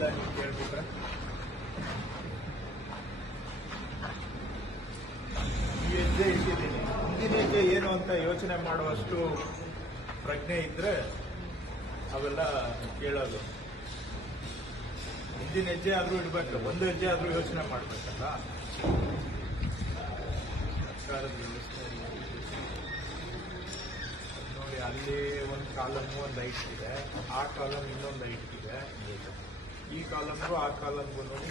ಇಲ್ಲ ನೀವು ಕೇಳ್ಬಿಟ್ರೆ ಈ ಹೆಜ್ಜೆ ಇಟ್ಟಿದ್ದೀನಿ. ಮುಂದಿನ ಹೆಜ್ಜೆ ಏನು ಅಂತ ಯೋಚನೆ ಮಾಡುವಷ್ಟು ಪ್ರಜ್ಞೆ ಇದ್ರೆ ಅವೆಲ್ಲ ಕೇಳೋದು. ಮುಂದಿನ ಹೆಜ್ಜೆ ಆದ್ರೂ ಇಡ್ಬೇಕು, ಒಂದು ಹೆಜ್ಜೆ ಆದ್ರೂ ಯೋಚನೆ ಮಾಡ್ಬೇಕಲ್ಲ. ಸರ್ಕಾರದ ವ್ಯವಸ್ಥೆ ನೋಡಿ, ಅಲ್ಲಿ ಒಂದು ಕಾಲಮ್ ಒಂದು ಲೈಟ್ ಇದೆ, ಆ ಕಾಲಮ್ ಇನ್ನೊಂದು ಲೈಟ್ ಇದೆ. ಈ ಕಾಲಮ್ಗೂ ಆ ಕಾಲಮ್ಗೂ ನೋಡಿ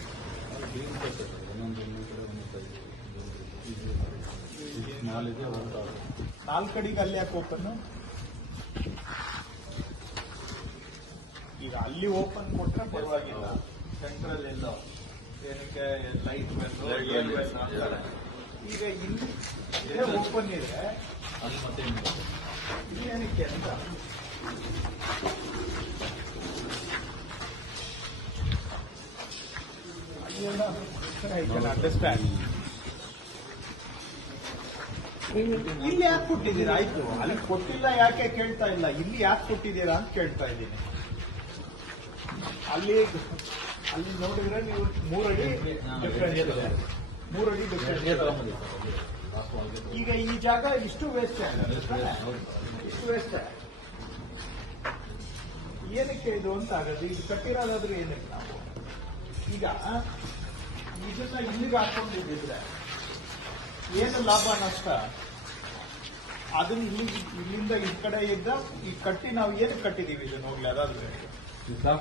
ನಾಲ್ಕಡಿಗೆ ಅಲ್ಲಿ ಯಾಕೆ ಓಪನ್? ಈಗ ಅಲ್ಲಿ ಓಪನ್ ಕೊಟ್ರೆ ಪರವಾಗಿಲ್ಲ, ಸೆಂಟ್ರಲ್ ಎಲ್ಲೋ ಏನಕ್ಕೆ ಲೈಟ್ ಈಗ ಇಲ್ಲಿ ಓಪನ್ ಇದೆ, ಅಲ್ಲಿ ಮತ್ತೆ ಇಲ್ಲಿ ಏನಕ್ಕೆ ಅಂತ ಅಂಡರ್ಸ್ಟ್ಯಾಂಡ್. ಇಲ್ಲಿ ಯಾಕೆ ಕೊಟ್ಟಿದ್ದೀರಾ? ಆಯ್ತು, ಅಲ್ಲಿ ಕೊಟ್ಟಿಲ್ಲ ಯಾಕೆ ಕೇಳ್ತಾ ಇಲ್ಲ, ಇಲ್ಲಿ ಯಾಕೆ ಕೊಟ್ಟಿದ್ದೀರಾ ಅಂತ ಕೇಳ್ತಾ ಇದ್ದೀನಿ. ಅಲ್ಲಿ ನೋಡಿದ್ರೆ ನೀವು 3 ಅಡಿ ಡಿಫ್ರೆನ್ಸ್ ಇದೆ, 3 ಅಡಿ ಡಿಫ್ರೆನ್ಸ್. ಈಗ ಈ ಜಾಗ ಇಷ್ಟು ವೇಸ್ಟ್ ಇಷ್ಟು ವೇಸ್ಟ್ ಏನಕ್ಕೆ ಇದು ಅಂತ ಆಗೋದು? ಇದು ಕಟ್ಟಿರೋದಾದ್ರೂ ಏನಕ್ಕೆ ನಾವು ಈಗ ಇದನ್ನ ಇಲ್ಲಿಗೆ ಹಾಕೊಂಡಿದ್ರೆ ಏನು ಲಾಭ ನಷ್ಟ? ಅದನ್ನ ಇಲ್ಲಿಂದ ಈ ಕಡೆ ಇದ್ದ ಈ ಕಟ್ಟಿ ನಾವು ಏನಕ್ಕೆ ಕಟ್ಟಿದೀವಿ ಇದನ್ನ ಹೋಗ್ಲಿ? ಅದಾದ್ರೆ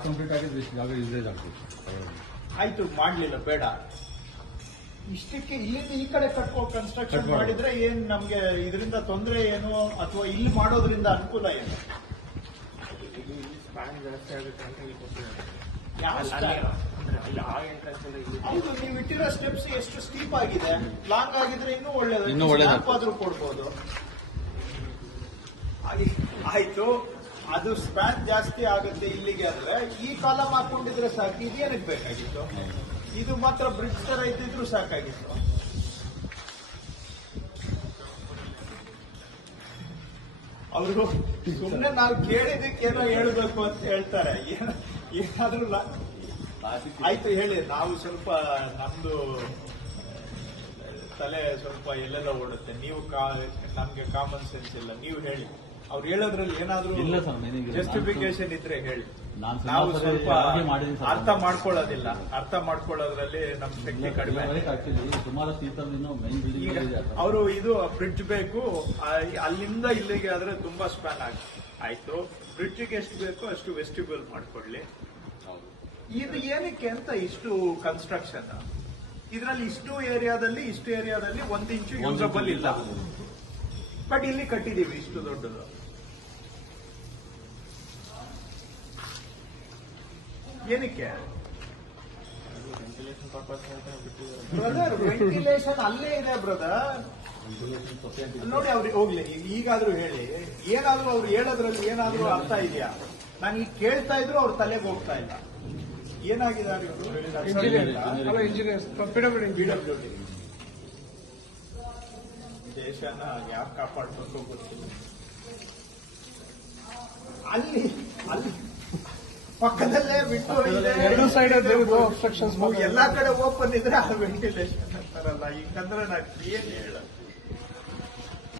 ಕಂಪ್ಲೀಟ್ ಆಗಿದೆ, ಜಾಗ ಯೂಸೇಜ್ ಆಗ್ತದೆ. ಆಯ್ತು, ಮಾಡ್ಲಿಲ್ಲ, ಬೇಡ. ಇಷ್ಟಕ್ಕೆ ಇಲ್ಲಿಂದ ಈ ಕಡೆ ಕಟ್ಕೋ ಕನ್ಸ್ಟ್ರಕ್ಷನ್ ಮಾಡಿದ್ರೆ ಏನ್ ನಮ್ಗೆ ಇದರಿಂದ ತೊಂದರೆ ಏನು, ಅಥವಾ ಇಲ್ಲಿ ಮಾಡೋದ್ರಿಂದ ಅನುಕೂಲ ಏನು? ಹೌದು, ನೀವು ಇಟ್ಟಿರೋ ಸ್ಟೆಪ್ಸ್ ಎಷ್ಟು ಸ್ಟೀಪ್ ಆಗಿದೆ, ಲಾಂಗ್ ಆಗಿದ್ರೆ ಇನ್ನೂ ಒಳ್ಳೇದು, ಆದ್ರೂ ಕೊಡ್ಬೋದು. ಆಯ್ತು, ಅದು ಸ್ಪ್ಯಾನ್ ಜಾಸ್ತಿ ಆಗುತ್ತೆ ಇಲ್ಲಿಗೆ ಆದ್ರೆ ಈ ಕಾಲಮ್ ಹಾಕೊಂಡಿದ್ರೆ ಸಾಕು. ಇದೇನಕ್ಕೆ ಬೇಕಾಗಿತ್ತು? ಇದು ಮಾತ್ರ ಬ್ರಿಡ್ಜ್ ತರ ಇದ್ದಿದ್ರು ಸಾಕಾಗಿತ್ತು. ಅವರು ಸುಮ್ಮನೆ ನಾವು ಕೇಳಿದಕ್ಕೇನೋ ಹೇಳ್ಬೇಕು ಅಂತ ಹೇಳ್ತಾರೆ. ಏನಾದ್ರೂ ಆಯ್ತು ಹೇಳಿ, ನಾವು ಸ್ವಲ್ಪ ನಮ್ದು ತಲೆ ಸ್ವಲ್ಪ ಎಲ್ಲೆಲ್ಲ ಓಡುತ್ತೆ. ನೀವು ನಮ್ಗೆ ಕಾಮನ್ ಸೆನ್ಸ್ ಇಲ್ಲ, ನೀವು ಹೇಳಿ. ಅವ್ರು ಹೇಳೋದ್ರಲ್ಲಿ ಏನಾದ್ರೂ ಜಸ್ಟಿಫಿಕೇಶನ್ ಇದ್ರೆ ಹೇಳಿ. ನಾವು ಸ್ವಲ್ಪ ಅರ್ಥ ಮಾಡ್ಕೊಳ್ಳೋದಿಲ್ಲ, ಅರ್ಥ ಮಾಡ್ಕೊಳ್ಳೋದ್ರಲ್ಲಿ ನಮ್ ಶಕ್ತಿ ಕಡಿಮೆ. ಅವರು ಇದು ಬ್ರಿಡ್ಜ್ ಬೇಕು, ಅಲ್ಲಿಂದ ಇಲ್ಲಿಗೆ ಆದ್ರೆ ತುಂಬಾ ಸ್ಪ್ಯಾನ್ ಆಯ್ತು. ಬ್ರಿಡ್ಜ್ಗೆ ಎಷ್ಟು ಬೇಕೋ ಅಷ್ಟು ವೆಸ್ಟಿಬ್ಯೂಲ್ ಮಾಡ್ಕೊಳ್ಳಿ. ಇದು ಏನಕ್ಕೆ ಅಂತ ಇಷ್ಟು ಕನ್ಸ್ಟ್ರಕ್ಷನ್? ಇದರಲ್ಲಿ ಇಷ್ಟು ಏರಿಯಾದಲ್ಲಿ 1 ಇಂಚು ಯೂಸಬಲ್ ಇಲ್ಲ, ಬಟ್ ಇಲ್ಲಿ ಕಟ್ಟಿದೀವಿ ಇಷ್ಟು ದೊಡ್ಡದು. ಏನಕ್ಕೆ ಬ್ರದರ್? ವೆಂಟಿಲೇಷನ್ ಅಲ್ಲೇ ಇದೆ ಬ್ರದರ್. ನೋಡಿ, ಅವ್ರಿಗೆ ಹೋಗ್ಲಿ, ಈಗಾದ್ರೂ ಹೇಳಿ. ಏನಾದ್ರೂ ಅವ್ರು ಹೇಳೋದ್ರಲ್ಲಿ ಏನಾದ್ರೂ ಅರ್ಥ ಇದೆಯಾ? ನಾನು ಈಗ ಕೇಳ್ತಾ ಇದ್ರು ಅವ್ರ ತಲೆಗೆ ಹೋಗ್ತಾ ಇಲ್ಲ. ಏನಾಗಿದ್ದಾರೆ ದೇಶನ ಯಾಕೆ ಕಾಪಾಡ್ಬೇಕು ಗೊತ್ತಿಲ್ಲ. ಅಲ್ಲಿ ಪಕ್ಕದಲ್ಲೇ ಬಿಟ್ಟು ಎರಡು ಸೈಡ್ ಅಬ್ಸ್ಟ್ರಕ್ಷನ್ಸ್ ಎಲ್ಲಾ ಕಡೆ ಓಪನ್ ಇದ್ರೆ ಅದು ವೆಂಟಿಲೇಷನ್ ಅಂತಾರಲ್ಲ. ಈಗಂದ್ರೆ ನಾನು ಏನ್ ಹೇಳ